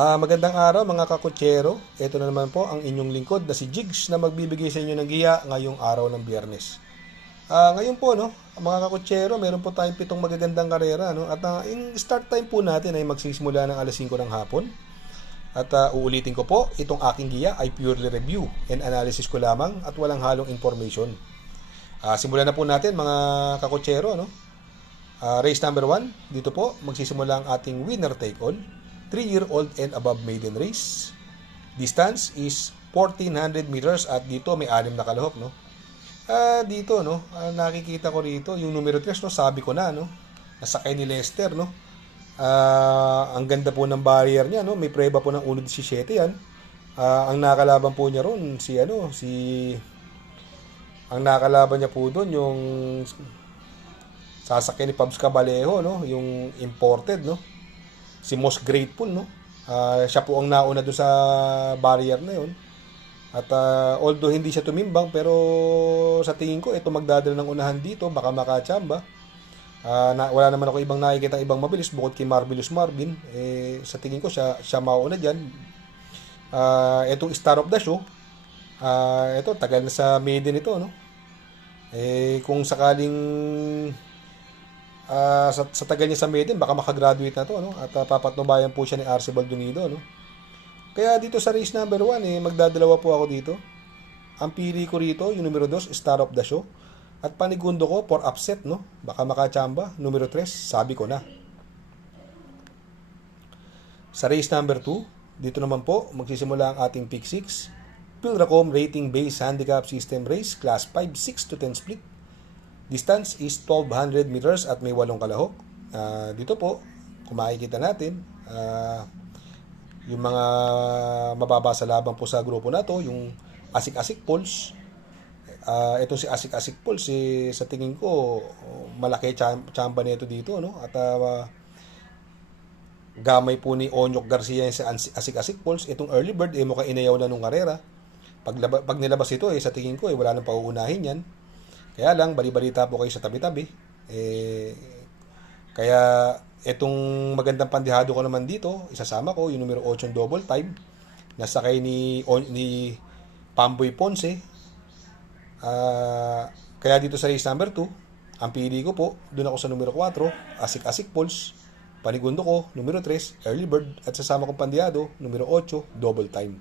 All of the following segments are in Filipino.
Magandang araw mga kakutsero. Ito na naman po ang inyong lingkod na si Jigs na magbibigay sa inyo ng giya ngayong araw ng Biyernes. Ngayon po, no, mga kakutsero, meron po tayong 7 magagandang karera, no? At yung start time po natin ay magsisimula ng alas 5 ng hapon. At uulitin ko po, itong aking giya ay purely review and analysis ko lamang at walang halong information. Simulan na po natin mga kakutsero, no? Race number 1, dito po magsisimula ang ating winner take all. 3-year-old and above maiden race. Distance is 1400 meters at dito may 6 na kalahok, no. Dito, no, nakikita ko rito yung numero 3, no, sabi ko na, no. Nasakay ni Lester, no. Ang ganda po ng barrier niya, no. May preba po ng 1.17 yan. Ang nakalaban po niya ron ang nakalaban niya po doon yung sasakyan ni Pabs Cabalejo, no, yung imported, no. Si Most Grateful, no? Siya po ang nauna doon sa barrier na yun. At although hindi siya tumimbang, pero sa tingin ko, ito magdadala ng unahan dito, baka makachamba. Wala naman ako ibang nakikita ibang mabilis bukod kay Marvelous Marvin. Sa tingin ko, siya mauna dyan. Itong Star of the Show, ito, tagal na sa maiden ito, no? Kung sakaling sa tagal niya sa maiden, baka makagraduate na to, no? At papatnubayan po siya ni Arce Baldonido, no? Kaya dito sa race number 1, magdadalawa po ako dito. Ang pili ko rito, yung numero 2, Star of the Show. At panigundo ko, for upset, no? Baka makachamba. Numero 3, sabi ko na. Sa race number 2, dito naman po, magsisimula ang ating pick 6. Pilracom Rating Base Handicap System Race, Class 5, 6 to 10 split. Distance is 1200 meters at may 8 kalahok. Dito po, kung makikita natin, yung mga mababa sa labang po sa grupo na to, yung Asik-Asik Pulse. Ito si Asik-Asik Pulse, sa tingin ko, malaki chamba nito dito, no? At gamay po ni Onyok Garcia sa Asik-Asik Pulse. Itong early bird, mukhang inayaw na nung karera. Pag nilabas ito, sa tingin ko, wala nang pauunahin yan. Kaya lang, bali-balita po kayo sa tabi-tabi. Kaya, itong magandang pandihado ko naman dito, isasama ko, yung numero 8 double time, nasakay ni Pamboy Ponce. Kaya dito sa race number 2, ang pili ko po, doon ako sa numero 4, Asik-Asik Pulse. Panigundo ko, numero 3, Early Bird. At sasama kong pandihado, numero 8, double time.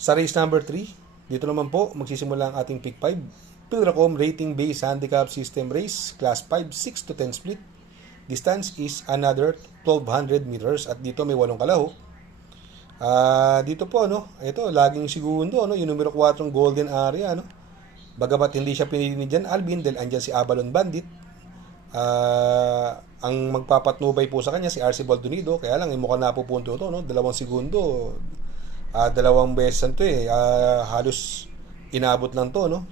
Sa race number 3, dito naman po, magsisimula ang ating pick 5. Pilracom Rating Base Handicap System Race, Class 5, 6 to 10 split. Distance is another 1200 meters at dito may 8 kalahok. Dito po, no, ito, laging segundo, no, yung numero 4 Golden Area, no. Bagamat hindi siya pinili ni Jan Alvin dahil andyan si Avalon Bandit. Ang magpapatnubay po sa kanya si Arce Baldonido, kaya lang mukha napupunto to, no, 2 segundo. 2 beses to halos inabot lang to, no.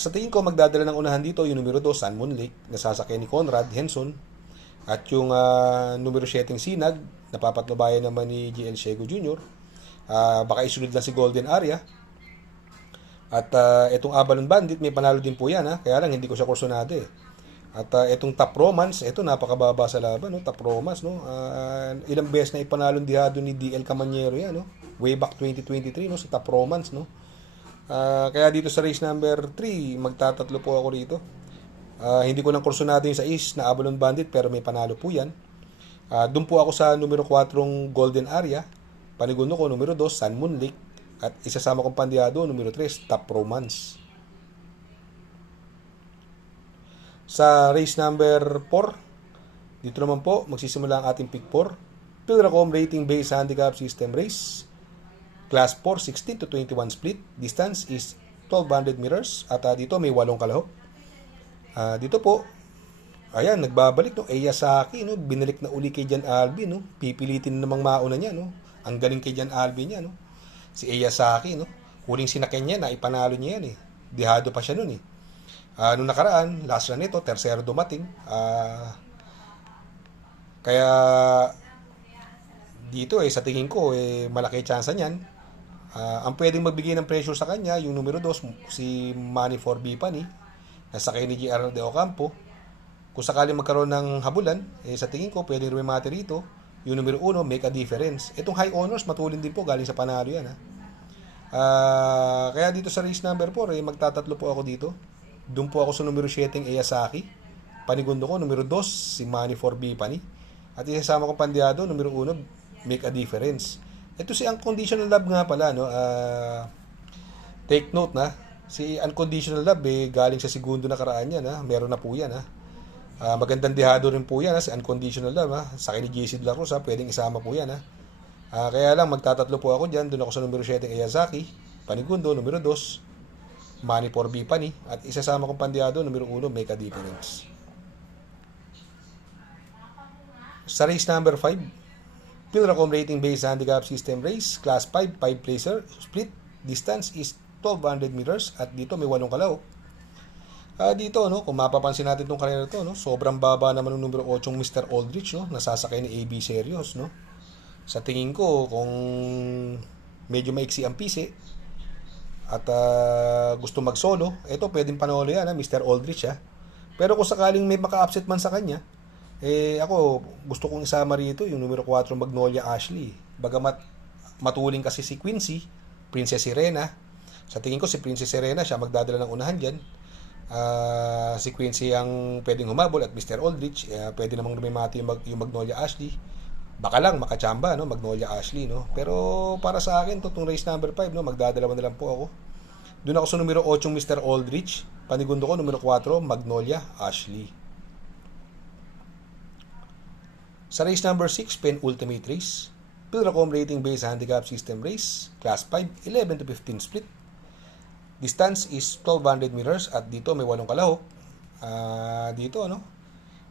Sa tingin ko magdadala ng unahan dito yung numero 2 Sun Moon Lake na sasakyan ni Conrad Henson at yung numero 7 Sinag napapatnubayan naman ni GL Shego Jr. Baka isunod lang si Golden Area at itong Avalon Bandit may panalo din po yan, kaya lang hindi ko siya kursunado At itong Top Romance, ito napakababa sa laban, no? Top Romance, no? Ilang beses na ipanalong dihado ni DL Camanyero yan, no? Way back 2023, no, sa Top Romance, no. Kaya dito sa race number 3, magtatatlo po ako rito. Hindi ko nang kursunado yung sa East na Avalon Bandit pero may panalo po yan. Doon po ako sa numero 4 Golden Area. Panigundo ko numero 2 Sun Moon Lake at isasama kong pandihado numero 3 Top Romance. Sa race number 4, dito naman po magsisimula ang ating pick 4. Pilracom Rating Base Handicap System Race, Class 4, 16 to 21 split. Distance is 1200 meters. At dito may 8 kalahok. Dito po, ayan, nagbabalik, no, Eyasaki, no, binalik na uli kay Jan Alvin, no. Pipilitin namang mauna niya, no. Ang galing kay Jan Alvin niya, no. Si Eyasaki, no. Huling sinakyan niya, ipanalo niya yan, Dihado pa siya nun, Nung nakaraan, last run nito, tercero dumating. Kaya dito sa tingin ko malaki chance niyan. Ang pwedeng magbigay ng pressure sa kanya yung numero 2 si Manny Forbipani, nasakay ni GR de Ocampo. Kung sakaling magkaroon ng habulan, sa tingin ko, pwede rumimate rito. Yung numero 1, make a difference. Itong high honors, matulin din po, galing sa panalo yan. Kaya dito sa race number 4, magtatatlo po ako dito. Doon po ako sa numero 7, Eyasaki. Panigundo ko, numero 2, si Money for Bipani. At isasama ko pandiado, numero 1, make a difference. Ito si Unconditional Love nga pala, no? Take note na, si Unconditional Love, galing sa segundo na karaan yan, meron na po yan, magandang dehado rin po yan, si Unconditional Love, sa akin ni JC De La Cruz, pwedeng isama po yan, kaya lang, magtatatlo po ako dyan, doon ako sa numero 7, Eyasaki, Panigundo, numero 2, Money for Bipani, at isasama kong pandiado, numero 1, make a difference. Sa race number 5, Pilracom rating based handicap system race, class 5, 5 placer, split, distance is 1200 meters at dito may 8 kalahok. Dito, no, kung mapapansin natin itong karera to, no, sobrang baba naman ng numero 8 Mr. Aldrich, no, nasasakay ni AB Serious, no. Sa tingin ko, kung medyo maiksi ang pisi at gusto mag-solo, ito pwedeng panalo yan, Mr. Aldrich, Pero kung sakaling may maka-upset man sa kanya, ako, gusto kong isama rito yung numero 4, Magnolia Ashley. Bagamat matuling kasi si Quincy, Princess Serena. Sa tingin ko si Princess Serena, siya magdadala ng unahan dyan. Si Quincy ang pwedeng humabol at Mr. Aldrich, pwede namang lumimati yung Magnolia Ashley. Baka lang makachamba, no, Magnolia Ashley, no. Pero para sa akin, itong race number 5, no, magdadalawa na lang po ako. Doon ako sa numero 8, Mr. Aldrich. Panigundo ko, numero 4, Magnolia Ashley. Sa race number 6, Pen Ultimate Race, Pilracom rating based handicap system race, class 5, 11 to 15 split. Distance is 1200 meters at dito may 8 kalahok. Dito, no?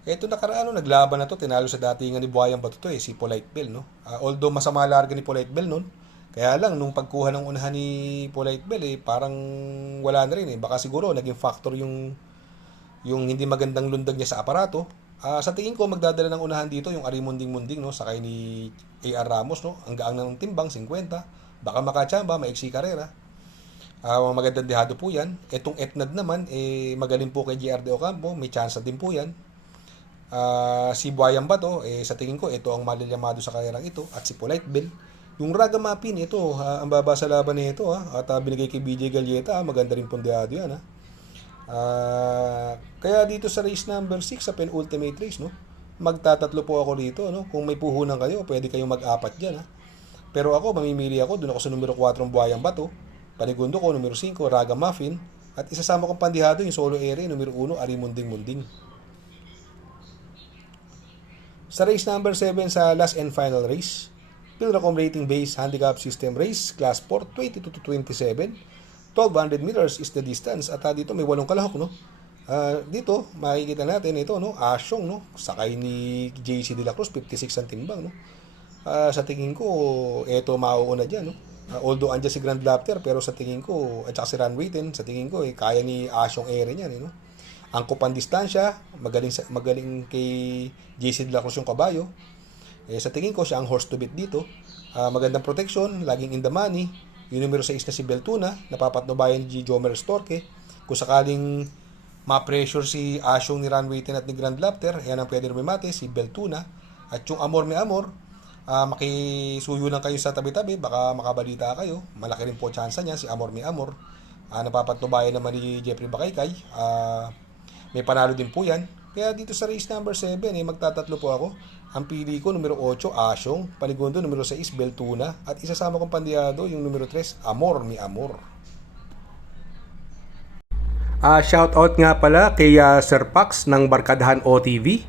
Ito nakaraan, naglaban na to, tinalo sa datingan ni Buhayang Bato to, si Polite Bell, no? Although masama larga ni Polite Bell noon, kaya lang nung pagkuha ng unahan ni Polite Bell, parang wala na rin, Baka siguro naging factor yung hindi magandang lundag niya sa aparato. Sa tingin ko, magdadala ng unahan dito yung Arimunding-Munding, no? Sakay ni A.R. Ramos, no? Ang gaang ng timbang, 50. Baka makachamba, maiksi karera. Magandang dehado po yan. Itong Etnad naman, magaling po kay JR de Ocampo. May chance din po yan. Si Buhayang Bato, sa tingin ko, ito ang malilyamado sa karerang ito. At si Polite Bell. Yung Ragamapin, ito, ang baba sa laban na ito. At binigay kay BJ Galleta, maganda rin pong dehado yan. Kaya dito sa race number 6 sa penultimate race, no, magtatatlo po ako dito, no. Kung may puhunan kayo, pwede kayong mag-apat diyan, Pero ako, mamimili ako, doon ako sa numero 4 Buhayang Bato, Panigundo ko numero 5 Ragamuffin, at isasama kong pandihado yung solo area numero 1 Arimunding-Munding. Sa race number 7 sa last and final race, Pilracom rating based handicap system race, class 4, 22 to 27. 1200 meters is the distance at dito may 8 kalahok, no. Dito makikita natin ito, no, Asyong, no, sakay ni JC De La Cruz, 56 ang timbang, no. Sa tingin ko ito mauuna diyan, no. Although andyan si Grand Laughter, pero sa tingin ko at saka si Runway 10, sa tingin ko kaya ni Asyong ere niyan, no. Ang kupan distansya, magaling kay JC De La Cruz yung kabayo. Sa tingin ko siya ang horse to beat dito. Magandang protection, laging in the money. Yung numero 6 na si Beltuna, napapatnubayan ni Jomer Storke. Kung sakaling ma-pressure si Asyong ni Runway 10 at ni Grand Laughter, yan ang pwede rumimate, si Beltuna. At yung Amor Me Amor, makisuyo lang kayo sa tabi-tabi, baka makabalita kayo. Malaki rin po chance niya, si Amor Me Amor. Napapatnubayan naman ni Jeffrey Bakaykay. May panalo din po yan. Kaya dito sa race number 7, magtatatlo po ako. Ang pili ko, numero 8, Asyong. Panigundo, numero 6, Beltuna. At isasama kong pandiyado, yung numero 3, Amor Mi Amor. Shoutout nga pala kay Sir Pax ng Barkadahan OTV.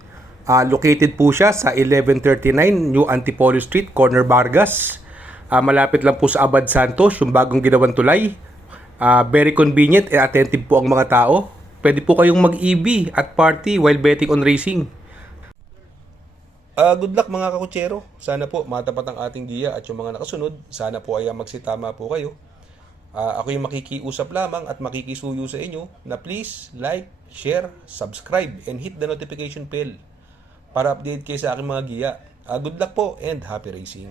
Located po siya sa 1139 New Antipolo Street, Corner Vargas. Malapit lang po sa Abad Santos, yung bagong ginawang tulay. Very convenient and attentive po ang mga tao. Pwede po kayong mag-EB at party while betting on racing. Good luck mga kakutsero. Sana po matapat ang ating giya at yung mga nakasunod. Sana po ay magsitama po kayo. Ako yung makikiusap lamang at makikisuyo sa inyo na please like, share, subscribe, and hit the notification bell para update kayo sa aking mga giya. Good luck po and happy racing.